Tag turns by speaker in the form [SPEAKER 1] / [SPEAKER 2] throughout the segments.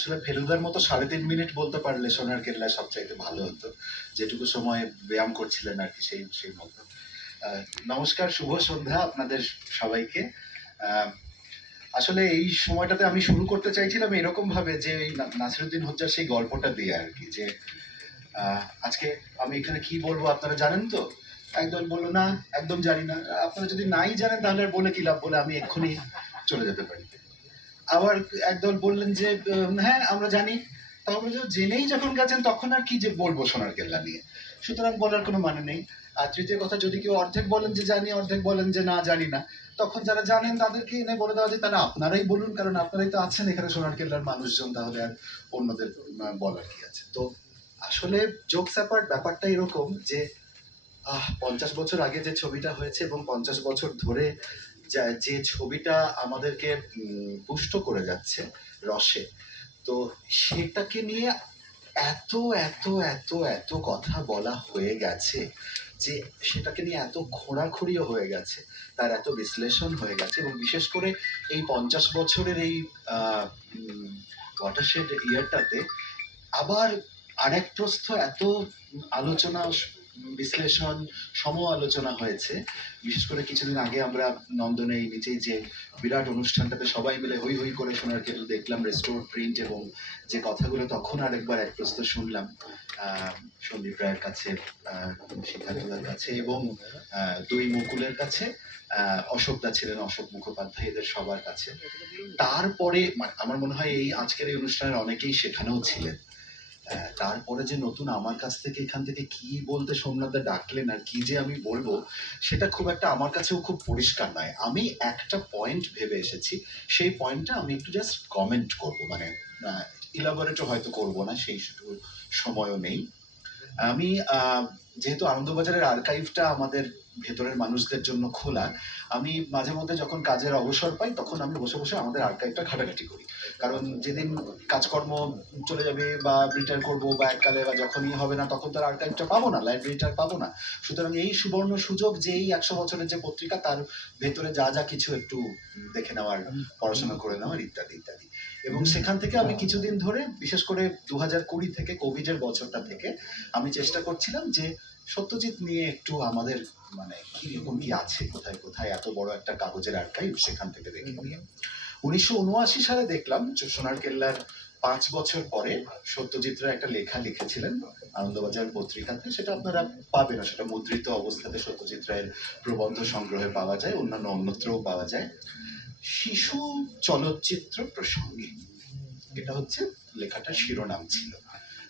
[SPEAKER 1] আসলে ফেলুদার মতো সাড়ে তিন মিনিট বলতে পারলে সোনার কেল্লা সবচাইতে ভালো হতো। যেটুকু সময় ব্যায়াম করছিলেন আর কি সেই সেই মতো। নমস্কার, শুভ সন্ধ্যা আপনাদের সবাইকে। আসলে এই সময়টাতে আমি শুরু করতে চাইছিলাম এরকম ভাবে যে নাসিরুদ্দিন হজ্জার সেই গল্পটা দিয়ে আর কি, যে আজকে আমি এখানে কি বলব আপনারা জানেন তো? একদম বলল, না, একদম জানি না। আপনারা যদি নাই জানেন তাহলে আর বলে কি লাভ? বলে আমি এক্ষুনি চলে যেতে পারি। আবার একদল বললেন যে হ্যাঁ আমরা জানি। যে জেনেই যখন গেছেন, তখন আর কি যে বলব সোনার কেল্লা নিয়ে? সুতরাং বলার কোনো মানে নেই। আর তৃতীয় কথা, যদি কেউ অর্ধেক বলেন যে জানি, অর্ধেক বলেন যে না, জানি না, তখন যারা জানেন তাদেরকে এনে বলে দেওয়া যায় তাহলে আপনারাই বলুন, কারণ আপনারাই তো আছেন এখানে সোনার কেল্লার মানুষজন, তাহলে আর অন্যদের বলার কি আছে? তো আসলে জোক স্যাপার ব্যাপারটা এরকম যে, আহ, পঞ্চাশ বছর আগে যে ছবিটা হয়েছে এবং পঞ্চাশ বছর ধরে যা- ছবিটা আমাদেরকে পুষ্ট করে যাচ্ছে রসে, তো সেটাকে নিয়ে এত এত এত এত কথা বলা হয়ে গেছে যে সেটাকে নিয়ে এত খোঁড়াখুড়িও হয়ে গেছে, তার এত বিশ্লেষণ হয়ে গেছে এবং বিশেষ করে এই পঞ্চাশ বছরের এই ওয়াটারশেড ইয়ারটাতে আবার আরেক প্রস্থ এত আলোচনা বিশ্লেষণ সম আলোচনা হয়েছে। বিশেষ করে কিছুদিন আগে আমরা নন্দনে এই নিচেই যে বিরাট অনুষ্ঠানটাতে সবাই মিলে হই হই করে শোনার কেটু দেখলাম রেস্টোর প্রিন্ট এবং যে কথাগুলো তখন আরেকবার এক প্রস্ত শুনলাম সন্দীপ রায়ের কাছে শিক্ষার্থীদের কাছে এবং দুই মুকুলের কাছে আহ, অশোক দা ছিলেন অশোক মুখোপাধ্যায় এদের সবার কাছে। তারপরে আমার মনে হয় এই আজকের এই অনুষ্ঠানের অনেকেই সেখানেও ছিলেন। তারপরে যে নতুন আমার কাছ থেকে এখান থেকে কি বলতে সোমনাথদা ডাকলেন আর কি যে আমি বলব, সেটা খুব একটা আমার কাছেও খুব পরিষ্কার নয়। আমি একটা পয়েন্ট ভেবে এসেছি, সেই পয়েন্টটা আমি একটু জাস্ট কমেন্ট করব। মানে ইলাবোরেটও হয়তো করব না, সেই সময়ও নেই। আমি যেহেতু আনন্দবাজারের আর্কাইভটা আমাদের ভেতরের মানুষদের জন্য খোলা। আমি মাঝে মধ্যে যখন কাজের অবসর পাই, তখন আমি বসে বসে আমাদের আর্কাইভটা ঘাটাঘাটি করি। কারণ যেদিন কাজকর্ম চলে যাবে বা রিটায়ার করব বা এককালে বা যখনই হবে না, তখন তার আর্কাইভটা পাবো না লাইব্রেরিটা পাবো না। সুতরাং এই সুবর্ণ সুযোগ যে এই একশো বছরের যে পত্রিকা, তার ভেতরে যা যা কিছু একটু দেখে নেওয়ার, পড়াশোনা করে নেওয়ার ইত্যাদি ইত্যাদি। এবং সেখান থেকে আমি কিছুদিন ধরে, বিশেষ করে দু হাজার কুড়ি থেকে কোভিডের বছরটা থেকে, আমি চেষ্টা করছিলাম যে সত্যজিৎ নিয়ে একটু আমাদের মানে কি রকম কি আছে কোথায় কোথায় এত বড় একটা কাগজের আর্কাইভ সেখান থেকে দেখে নিয়ে। উনিশশো উনআশি সালে দেখলাম সোনার কেল্লার পাঁচ বছর পরে সত্যজিৎ রায় একটা লেখা লিখেছিলেন আনন্দবাজার পত্রিকাতে। সেটা আপনারা পাবেন না সেটা মুদ্রিত অবস্থাতে সত্যজিৎ রায়ের প্রবন্ধ সংগ্রহে পাওয়া যায় অন্যান্য অন্যত্রও পাওয়া যায়। শিশু চলচ্চিত্র প্রসঙ্গে এটা হচ্ছে লেখাটার শিরোনাম ছিল।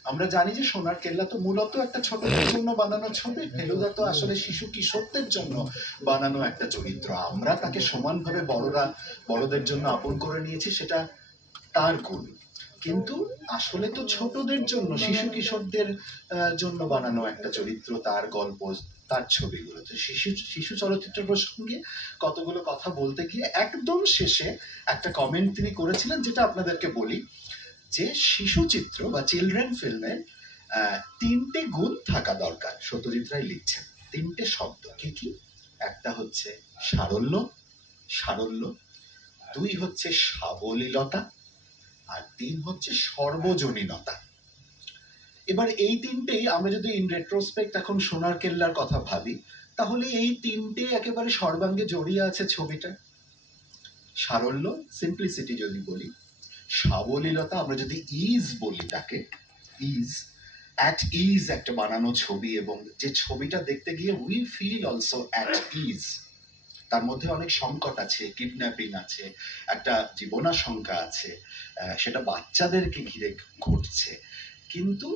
[SPEAKER 1] আমরা জানি যে সোনার কেল্লা তো মূলত একটা ছোটদের জন্য বানানো ছবি, ফেলুদা তো আসলে শিশু কিশোরদের জন্য বানানো একটা চরিত্র। আমরা তাকে সমানভাবে বড়রা, বড়দের জন্য আপন করে নিয়েছি, সেটা তার গুণ। কিন্তু আসলে তো ছোটদের জন্য, শিশু কিশোরদের জন্য বানানো একটা চরিত্র তার গল্প, তার ছবিগুলো। তো শিশু শিশু চলচ্চিত্র প্রসঙ্গে কতগুলো কথা বলতে গিয়ে একদম শেষে একটা কমেন্ট তিনি করেছিলেন, যেটা আপনাদেরকে বলি। যে শিশু চিত্র বা চিলড্রেন ফিল্মে তিনটে গুণ থাকা দরকার। সত্যজিৎ রায় লিখছেন, তিনটে শব্দ। কি কি? একটা হচ্ছে সারল্য সারল্য। দুই হচ্ছে সাবলীলতা, আর তিন হচ্ছে সর্বজনীনতা। এবার এই তিনটেই আমরা যদি ইন রেট্রোস্পেক্ট এখন সোনার কেল্লার কথা ভাবি, তাহলে এই তিনটে একেবারে সর্বাঙ্গে জড়িয়ে আছে ছবিটা। সারল্য সিম্পলিসিটি যদি বলি সাবলীলতা, আমরা যদি ইজ বলি তাকে ইজ অ্যাট ইজ একটা বানানো ছবি এবং যে ছবিটা দেখতে গিয়ে we feel also at is তার মধ্যে অনেক সংকট আছে কিডন্যাপিং আছে, একটা জীবনাশঙ্কা আছে সেটা বাচ্চাদেরকে ঘিরে ঘটছে। কিন্তু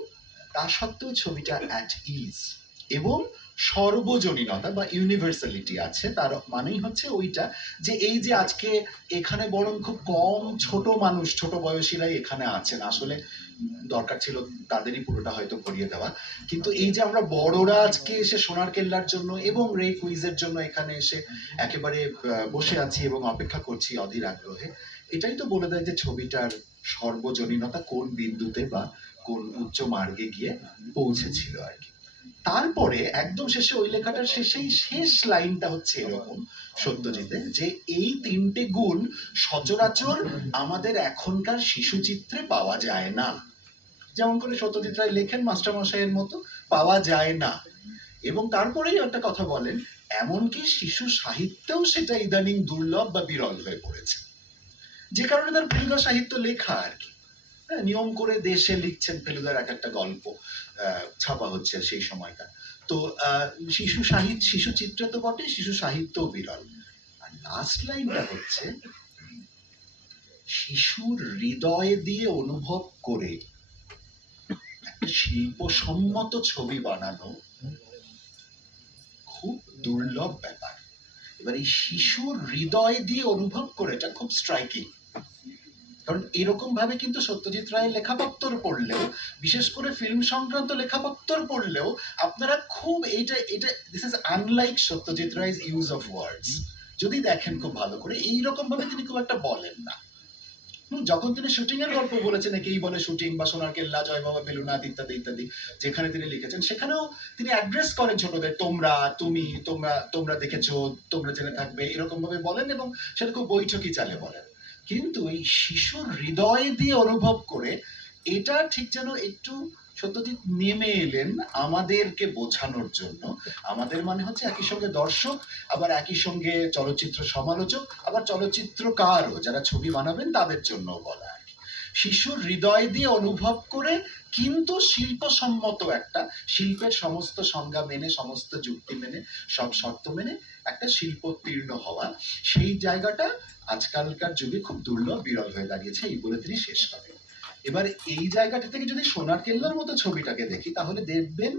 [SPEAKER 1] তা সত্ত্বেও ছবিটা অ্যাট ইজ এবং সর্বজনীনতা বা ইউনিভার্সালিটি আছে, তার মানেই হচ্ছে ওইটা যে এই যে আজকে এখানে বরং খুব কম ছোট মানুষ, ছোট বয়সীরাই এখানে আছেন। আসলে দরকার ছিল তাদেরই পুরোটা হয়তো করিয়ে দেওয়া। কিন্তু এই যে আমরা বড়রা আজকে এসে সোনার কেল্লার জন্য এবং রে কুইজের জন্য এখানে এসে একেবারে বসে আছি এবং অপেক্ষা করছি অধীর আগ্রহে, এটাই তো বলে দেয় যে ছবিটার সর্বজনীনতা কোন বিন্দুতে বা কোন উচ্চ মার্গে গিয়ে পৌঁছেছিল আর কি। তারপরে একদম শেষে ওই লেখাটার শেষেই শেষ লাইনটা হচ্ছে এরকম সত্যজিতের যে এই তিনটে গুণ সচরাচর আমাদের এখনকার শিশু চিত্রে পাওয়া যায় না। যেমন করে সত্যজিৎ রায় লেখেন মাস্টারমশাইয়ের মতো, পাওয়া যায় না। এবং তারপরেই একটা কথা বলেন, এমনকি শিশু সাহিত্যেও সেটা ইদানিং দুর্লভ বা বিরল হয়ে পড়েছে। যে কারণে তার ফেলুদা সাহিত্য লেখা আর কি। হ্যাঁ, নিয়ম করে দেশে লিখছেন ফেলুদার এক একটা গল্প ছাপা হচ্ছে সেই সময়কার। তো শিশু সাহিত্য শিশু চিত্রে তো বটে শিশু সাহিত্যও বিরল। আর লাস্ট লাইনটা হচ্ছে শিশুর হৃদয় দিয়ে অনুভব করে একটা শিল্পসম্মত ছবি বানানো খুব দুর্লভ ব্যাপার। এবার এই শিশুর হৃদয় দিয়ে অনুভব করে এটা খুব স্ট্রাইকিং কারণ এরকম ভাবে কিন্তু সত্যজিৎ রায়ের লেখাপত্তর পড়লেও, বিশেষ করে ফিল্ম সংক্রান্ত লেখাপত্তর পড়লেও আপনারা খুব এইটা এটা this is unlike Satyajit Ray's use of words যদি দেখেন খুব ভালো করে এইরকম ভাবে তিনি খুব একটা বলেন না। যখন তিনি শুটিং এর গল্প বলেছেন, একেই বলে শুটিং বা সোনার কেল্লা, জয় বাবা, বেলুনাথ ইত্যাদি ইত্যাদি, যেখানে তিনি লিখেছেন, সেখানেও তিনি অ্যাড্রেস করেন ছোটদের, তোমরা, তুমি, তোমরা তোমরা দেখেছ, তোমরা জেনে থাকবে। এরকম ভাবে বলেন এবং সেটা খুব বৈঠকি চালে বলেন। কিন্তু এই শিশুর হৃদয় দিয়ে অনুভব করে এটা ঠিক যেন একটু সত্যজিৎ নেমে এলেন আমাদেরকে বোঝানোর জন্য আমাদের মানে হচ্ছে একই সঙ্গে দর্শক, আবার একই সঙ্গে চলচ্চিত্র সমালোচক, আবার চলচ্চিত্রকারও যারা ছবি বানাবেন তাদের জন্য বলা। শিশুর হৃদয় দিয়ে অনুভব করে, কিন্তু শিল্পসম্মত একটা, শিল্পের সমস্ত সংজ্ঞা মেনে, সমস্ত যুক্তি মেনে, সব শর্ত মেনে একটা শিল্পোত্তীর্ণ হওয়া, সেই জায়গাটা আজকালকার যুগে খুব দুর্লভ, বিরল হয়ে দাঁড়িয়েছে, এই বলে তিনি শেষ করেন। এবার এই জায়গাটা থেকে যদি সোনার কেল্লার মতো ছবিটাকে দেখি, তাহলে দেখবেন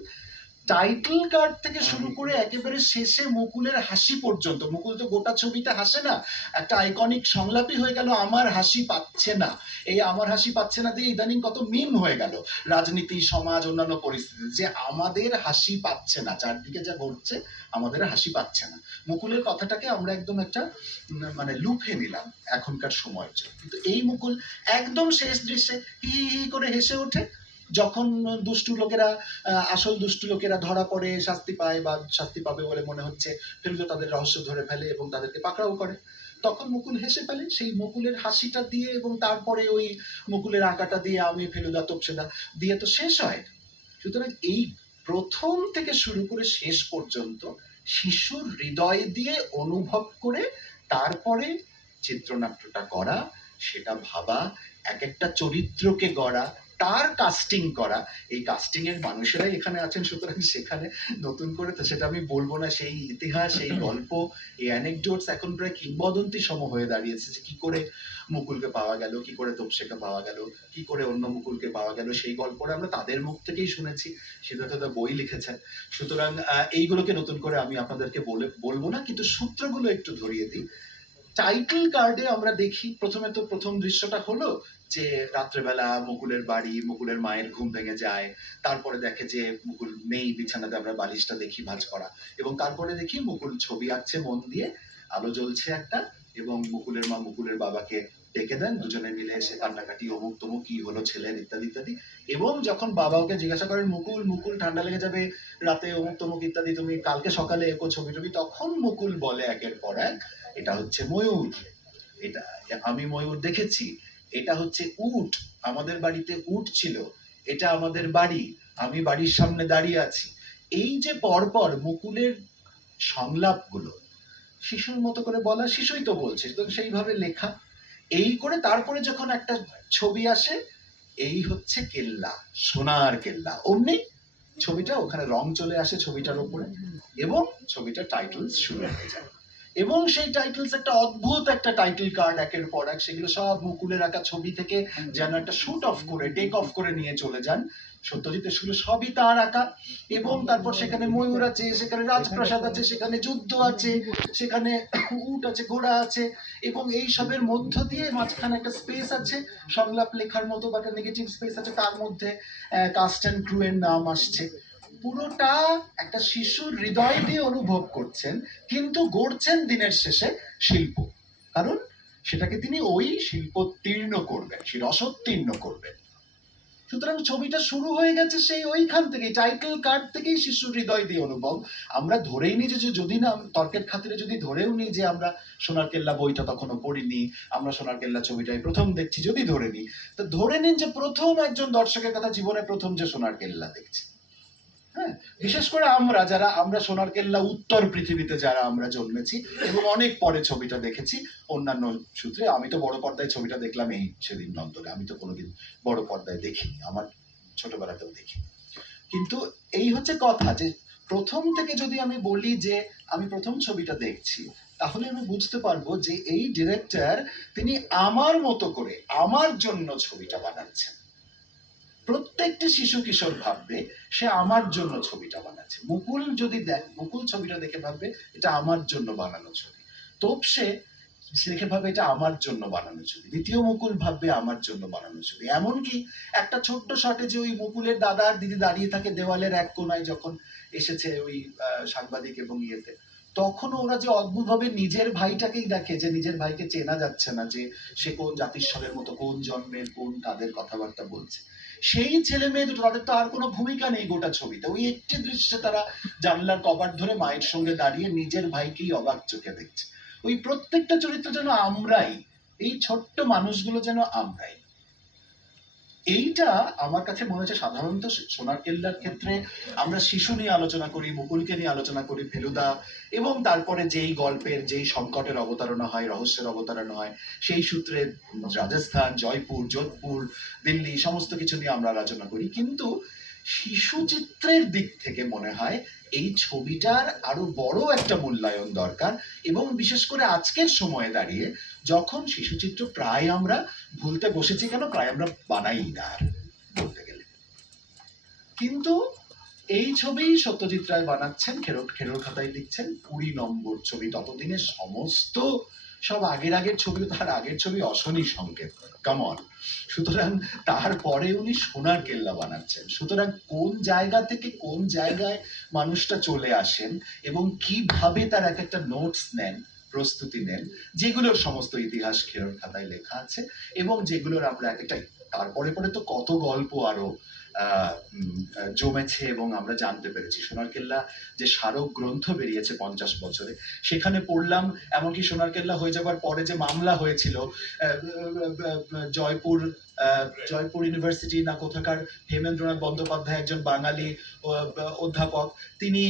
[SPEAKER 1] টাইটেল কার্ড থেকে শুরু করে একেবারে শেষে মুকুলের হাসি পর্যন্ত মুকুল তো গোটা ছবিটা হাসে না একটা আইকনিক সংলাপই হয়ে গেল আমার হাসি পাচ্ছে না। এই আমার হাসি পাচ্ছে না দিয়ে ইদানিং কত মিম হয়ে গেল রাজনীতি সমাজ অন্যান্য পরিস্থিতি যে আমাদের হাসি পাচ্ছে না চারদিকে যা ঘটছে আমাদের হাসি পাচ্ছে না। মুকুলের কথাটাকে আমরা একদম একটা মানে লুফে নিলাম এখনকার সময়ের জন্য। কিন্তু এই মুকুল একদম শেষ দৃশ্যে হি হি করে হেসে ওঠে যখন দুষ্টু লোকেরা আসল দুষ্টু লোকেরা ধরা পড়ে, শাস্তি পায় বা শাস্তি পাবে বলে মনে হচ্ছে, ফেলুদা তাদের রহস্য ধরে ফেলে এবং তাদেরকে পাকড়াও করে। তখন মুকুল হেসে ফেলে, সেই মুকুলের হাসিটা দিয়ে এবং তারপরে ওই মুকুলের আঁকাটা দিয়ে আমি ফেলুদা তপসেদা। দিয়ে তো শেষ হয়। সুতরাং এই প্রথম থেকে শুরু করে শেষ পর্যন্ত শিশুর হৃদয় দিয়ে অনুভব করে তারপরে চিত্রনাট্যটা করা সেটা ভাবা, এক একটা চরিত্রকে গড়া তার কাস্টিং করা। এই কাস্টিং এর মানুষেরাই এখানে আছেন, সুতরাং সেখানে নতুন করে তো সেটা আমি বলব না, সেই ইতিহাস, সেই গল্প, এই অ্যানেকডোটস এখন প্রায় কিংবদন্তি সম হয়ে দাঁড়িয়েছে যে কি করে মুকুলকে পাওয়া গেল, কি করে তোপসেকে পাওয়া গেল, কি করে অন্য মুকুলকে পাওয়া গেল, সেই গল্পটা আমরা তাদের মুখ থেকেই শুনেছি, সিদ্ধার্থ দা বই লিখেছেন। সুতরাং এইগুলোকে নতুন করে আমি আপনাদেরকে বলে, বলব না, কিন্তু সূত্রগুলো একটু ধরিয়ে দিই। টাইটেল কার্ডে আমরা দেখি, প্রথমে তো প্রথম দৃশ্যটা হলো যে রাত্রেবেলা মুকুলের বাড়ি, মুকুলের মায়ের ঘুম ভেঙে যায়, তারপরে দেখে যে মুকুল নেই, বিছানাতে আমরা বালিশটা দেখি ভাঁজ করা। এবং তারপরে দেখি মুকুল ছবি আঁকছে মন দিয়ে, আলো জ্বলছে একটা, এবং মুকুলের মা মুকুলের বাবাকে ডেকে দেন, দুজনে মিলে এসে কান্নাকাটি, অমুক তমুক, কি হলো ছেলের, ইত্যাদি ইত্যাদি। এবং যখন বাবা ওকে জিজ্ঞাসা করেন, মুকুল মুকুল, ঠান্ডা লেগে যাবে রাতে, অমুক তমুক, ইত্যাদি, তুমি কালকে সকালে এঁকো ছবি টবি? তখন মুকুল বলে একের পর এক, এটা হচ্ছে ময়ূর। এটা, আমি ময়ূর দেখেছি এটা হচ্ছে উট। আমাদের বাড়িতে উট ছিল, এটা আমাদের বাড়ি, আমি বাড়ির সামনে দাঁড়িয়ে আছি। এই যে পরপর মুকুলের সংলাপগুলো, শিশুর মতো করে বলা শিশুই তো বলছে সেইভাবে লেখা। এই করে তারপরে যখন একটা ছবি আসে, এই হচ্ছে কেল্লা, সোনার কেল্লা। অমনি ছবিটা ওখানে রং চলে আসে ছবিটার উপরে, এবং ছবিটা টাইটেল শুরু হয়ে যায়। এবং সেই টাইটেলস একটা অদ্ভুত একটা টাইটেল কার্ড একের পর এক সেগুলো সব মুকুলের আঁকা ছবি থেকে যেন একটা শুট অফ করে টেক অফ করে নিয়ে চলে যান। সত্যজিৎ সেগুলো সবই তার আঁকা। এবং তারপর সেখানে ময়ূর আছে সেখানে রাজপ্রাসাদ আছে সেখানে যুদ্ধ আছে সেখানে উট আছে ঘোড়া আছে এবং এই সবের মধ্য দিয়ে মাঝখানে একটা স্পেস আছে সংলাপ লেখার মতো বা একটা নেগেটিভ স্পেস আছে তার মধ্যে কাস্ট অ্যান্ড ক্রু এর নাম আসছে। পুরোটা একটা শিশুর হৃদয় দিয়ে অনুভব করছেন, কিন্তু গড়ছেন দিনের শেষে শিল্প। কারণ সেটাকে তিনি ওই শিল্পোত্তীর্ণ করবেন, সেই রসোত্তীর্ণ করবেন। সুতরাং ছবিটা শুরু হয়ে গেছে সেই ওইখান থেকে টাইটেল কার্ড থেকেই শিশুর হৃদয় দিয়ে অনুভব। আমরা ধরেই নিই যে যে যদি না, তর্কের খাতিরে যদি ধরেও নিই যে, আমরা সোনার কেল্লা বইটা তখনও পড়িনি, আমরা সোনার কেল্লা ছবিটাই প্রথম দেখছি, যদি ধরে নিই, তো ধরে নিন যে প্রথম একজন দর্শকের কথা জীবনে প্রথম যে সোনার কেল্লা দেখছে। হ্যাঁ বিশেষ করে আমরা যারা, আমরা সোনার কেল্লা উত্তর পৃথিবীতে যারা আমরা জন্মেছি এবং অনেক পরে ছবিটা দেখেছি, অন্যান্য সূত্রে, আমি তো বড় পর্দায় ছবিটা দেখলাম এই সেদিন নন্দনে। আমি তো কোনোদিন বড় পর্দায় দেখিনি, আমার ছোটবেলাতেও দেখি কিন্তু এই হচ্ছে কথা যে, প্রথম থেকে যদি আমি বলি যে, আমি প্রথম ছবিটা দেখছি, তাহলে আমি বুঝতে পারব যে এই ডিরেক্টর, তিনি আমার মতো করে, আমার জন্য ছবিটা বানাচ্ছেন। প্রত্যেকটি শিশু কিশোর ভাববে, সে আমার জন্য ছবিটা বানাচ্ছে। মুকুল যদি দেখ, মুকুল ছবিটা দেখে ভাববে, এটা আমার জন্য বানানো ছবি। তোপসে দেখে ভাবে এটা আমার জন্য বানানো ছবি। দ্বিতীয় মুকুল ভাববে, আমার জন্য বানানো ছবি। এমনকি একটা ছোট্ট শটে যে ওই মুকুলের দাদা আর দিদি দাঁড়িয়ে থাকে দেওয়ালের এক কোনায় যখন এসেছে ওই সাংবাদিক এবং ইয়েতে তখন ওরা যে অদ্ভুতভাবে নিজের ভাইটাকেই দেখে যে নিজের ভাইকে চেনা যাচ্ছে না যে সে কোন জাতিস্বরের মতো কোন জন্মের, কোন তাদের কথাবার্তা বলছে। সেই ছেলে মেয়ে দুটো, তাদের তো আর কোনো ভূমিকা নেই গোটা ছবিতে। ওই একটি দৃশ্যে তারা জানলার কভার ধরে মায়ের সঙ্গে দাঁড়িয়ে নিজের ভাইকেই অবাক চোখে দেখছে। ওই প্রত্যেকটা চরিত্র যেন আমরাই, এই ছোট্ট মানুষগুলো যেন আমরাই। এইটা আমার কাছে মনে হচ্ছে সাধারণত সোনার কেল্লার ক্ষেত্রে আমরা শিশু নিয়ে আলোচনা করি, মুকুলকে নিয়ে আলোচনা করি, ফেলুদা এবং তারপরে যেই গল্পের, যেই সংকটের অবতারণা হয়, রহস্যের অবতারণা হয়, সেই সূত্রে রাজস্থান, জয়পুর, যোধপুর, দিল্লি সমস্ত কিছু নিয়ে আমরা আলোচনা করি। কিন্তু শিশু চিত্রের দিক থেকে মনে হয় এই ছবিটার আরও বড় একটা মূল্যায়ন দরকার এবং বিশেষ করে আজকের সময়ে দাঁড়িয়ে যখন শিশু চিত্র প্রায় আমরা ভুলতে বসেছি কেন? প্রায় আমরা বানাই না আর বলতে গেলে। কিন্তু এই ছবি সত্যজিৎ রায় বানাচ্ছেন, খেরোট, খেরোর খাতায় লিখছেন, কুড়ি নম্বর ছবি। ততদিনে সমস্ত সব আগের আগের ছবি তার আগের ছবি অশনি সংকেত। কামন সুতরাং তারপরে উনি সোনার কেল্লা বানাচ্ছেন। সুতরাং কোন জায়গা থেকে কোন জায়গায় মানুষটা চলে আসেন এবং কীভাবে তার এক একটা নোটস নেন প্রস্তুতি নেন যেগুলোর সমস্ত ইতিহাস খেরোর খাতায় লেখা আছে এবং যেগুলোর আমরা এক একটা, তারপরে পরে তো কত গল্প আরও জমেছে এবং আমরা জানতে পেরেছি। সোনার কেল্লা যে স্মারক গ্রন্থ বেরিয়েছে পঞ্চাশ বছরে, সেখানে পড়লাম, এমনকি সোনার কেল্লা হয়ে যাবার পরে যে মামলা হয়েছিল জয়পুর জয়পুর ইউনিভার্সিটি না কোথাকার হেমেন্দ্রনাথ বন্দ্যোপাধ্যায় একজন বাঙালি অধ্যাপক, তিনি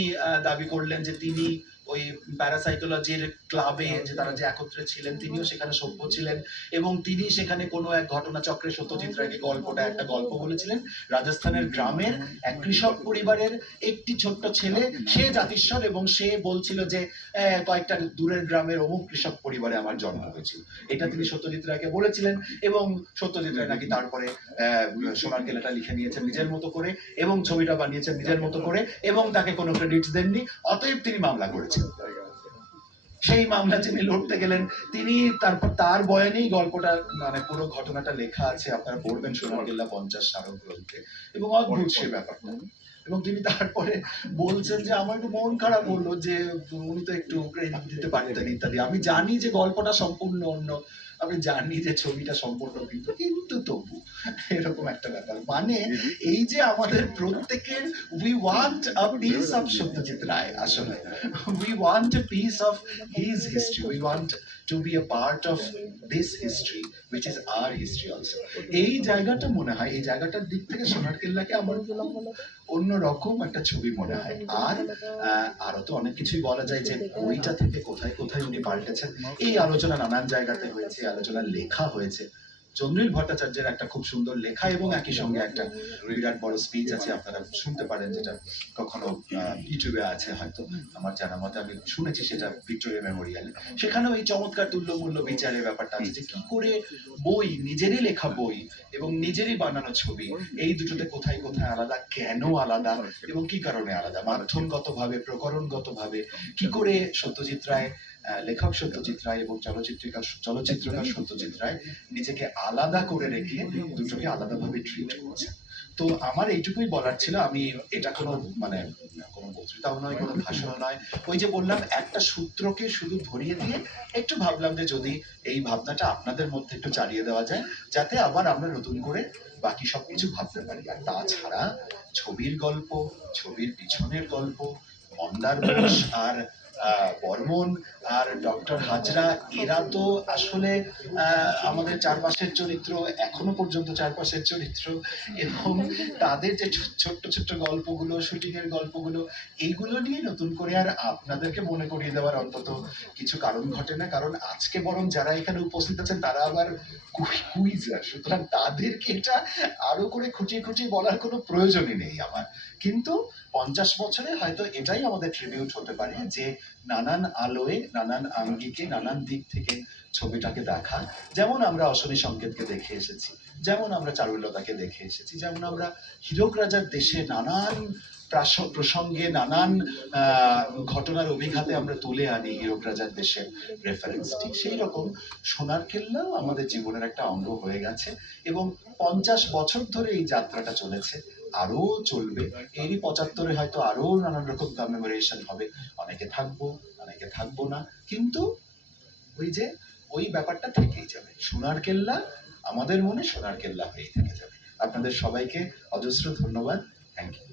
[SPEAKER 1] দাবি করলেন যে তিনি ওই প্যারাসাইকোলজির ক্লাবে যে তারা যে একত্রে ছিলেন, তিনিও সেখানে সভ্য ছিলেন এবং তিনি সেখানে কোনো এক ঘটনাচক্রে সত্যজিৎ রায়কে গল্পটা একটা গল্প বলেছিলেন। রাজস্থানের গ্রামের এক কৃষক পরিবারের একটি ছোট্ট ছেলে, সে জাতিস্বর এবং সে বলছিল যে কয়েকটা দূরের গ্রামের অমুক কৃষক পরিবারে আমার জন্ম হয়েছিল। এটা তিনি সত্যজিৎ রায়কে বলেছিলেন এবং সত্যজিৎ রায় নাকি তারপরে সোনার কেলাটা লিখে নিয়েছেন নিজের মতো করে এবং ছবিটা বানিয়েছেন নিজের মতো করে এবং তাকে কোনো ক্রেডিটস দেননি। অতএব তিনি মামলা করেছেন। সেই মামলা যিনি লড়তে গেলেন। তিনি তারপর তার বয়ানেই গল্পটা মানে পুরো ঘটনাটা লেখা আছে, আপনারা পড়বেন সোনারগিল্লা পঞ্চাশ স্মারক গ্রন্থে। এবং অদ্ভুত সে ব্যাপারটা। এবং তিনি তারপরে বলছেন যে, আমার একটু মন খারাপ হলো যে, উনি তো একটু দিতে পারতেন ইত্যাদি আমি জানি যে গল্পটা সম্পূর্ণ অন্য আমি জানি যে ছবিটা সম্পূর্ণ কিন্তু কিন্তু তবু এরকম একটা ব্যাপার। মানে এই যে আমাদের প্রত্যেকের we want a piece of Satyajit Ray আসলে। We want a piece of his history we want to be a part of this history which is our history also. এই জায়গাটা মনে হয়, এই জায়গাটার দিক থেকে সোনার কেল্লাকে আমার অন্য রকম একটা ছবি মনে হয়। আর আরও তো অনেক কিছুই বলা যায় যে বইটা থেকে কোথায় কোথায় উনি পাল্টেছেন। এই আলোচনা নানান জায়গাতে হয়েছে আলোচনা লেখা হয়েছে। চন্দ্রিল ভট্টাচার্যের একটা খুব সুন্দর লেখা এবং একই সঙ্গে একটা বিরাট বড় স্পিচ আছে, আপনারা শুনতে পারেন যেটা কখনো ইউটিউবে আছে হয়তো, আমার জানা মতে আমি শুনেছি সেটা ভিক্টোরিয়া মেমোরিয়ালে। সেখানেও এই চমৎকার তুল্যমূল্য বিচারের ব্যাপারটা আছে যে কি করে বই, নিজেরই লেখা বই এবং নিজেরই বানানো ছবি, এই দুটোতে কোথায় কোথায় আলাদা, কেন আলাদা এবং কি কারণে আলাদা? মাধ্যমগত ভাবে প্রকরণগত ভাবে কি করে সত্যজিৎ রায় লেখক সত্যজিৎ রায় এবং চলচ্চিত্রিকা চলচ্চিত্রকার সত্যজিৎ রায় নিজেকে আলাদা করে রেখে দুটোকে আলাদাভাবে ট্রিট করছে তো আমার এইটুকুই বলার ছিল। আমি এটা কোনো মানে কোনো বক্তৃতাও নয়, কোনো ভাষণও নয়। ওই যে বললাম, একটা সূত্রকে শুধু ধরিয়ে দিয়ে একটু ভাবলাম যে যদি এই ভাবনাটা আপনাদের মধ্যে একটু চালিয়ে দেওয়া যায়, যাতে আবার আমরা নতুন করে বাকি সবকিছু ভাবতে পারি। আর তাছাড়া ছবির গল্প, ছবির পিছনের গল্প, মন্দার আর বর্মন আর ডক্টর হাজরা, এরা তো আসলে আমাদের চারপাশের চরিত্র, এখনও পর্যন্ত চারপাশের চরিত্র। এবং তাদের যে ছোট্ট ছোট্ট গল্পগুলো শুটিং এর গল্পগুলো, এইগুলো নিয়ে নতুন করে আর আপনাদেরকে মনে করিয়ে দেওয়ার অন্তত কিছু কারণ ঘটে না। কারণ আজকে বরং যারা এখানে উপস্থিত আছেন, তারা আবার কুইজার। সুতরাং তাদেরকে এটা আরও করে খুঁটিয়ে খুঁটিয়ে বলার কোনো প্রয়োজনই নেই আমার। কিন্তু পঞ্চাশ বছরে হয়তো এটাই আমাদের ট্রিবিউট হতে পারে যে নানান আলোয়, নানান আঙ্গিকে, নানান দিক থেকে ছবিটাকে দেখা। যেমন আমরা অশনি সংকেতকে দেখে এসেছি, যেমন আমরা চারুলতাকে দেখে এসেছি, যেমন আমরা হীরক রাজার দেশে নানান প্রসঙ্গে নানান ঘটনার অভিঘাতে আমরা তুলে আনি হীরক রাজার দেশের রেফারেন্স ঠিক সেই রকম সোনার কেল্লাও আমাদের জীবনের একটা অঙ্গ হয়ে গেছে এবং পঞ্চাশ বছর ধরে এই যাত্রাটা চলেছে। আরও চলবে। এরই পঁচাত্তরে হয়তো আরও নানান রকম কমেমোরেশন হবে। অনেকে থাকব অনেকে থাকব না। কিন্তু ওই যে, ওই ব্যাপারটা থেকেই যাবে। সোনার কেল্লা আমাদের মনে সোনার কেল্লা হয়েই থেকে যাবে। আপনাদের সবাইকে অজস্র ধন্যবাদ। Thank you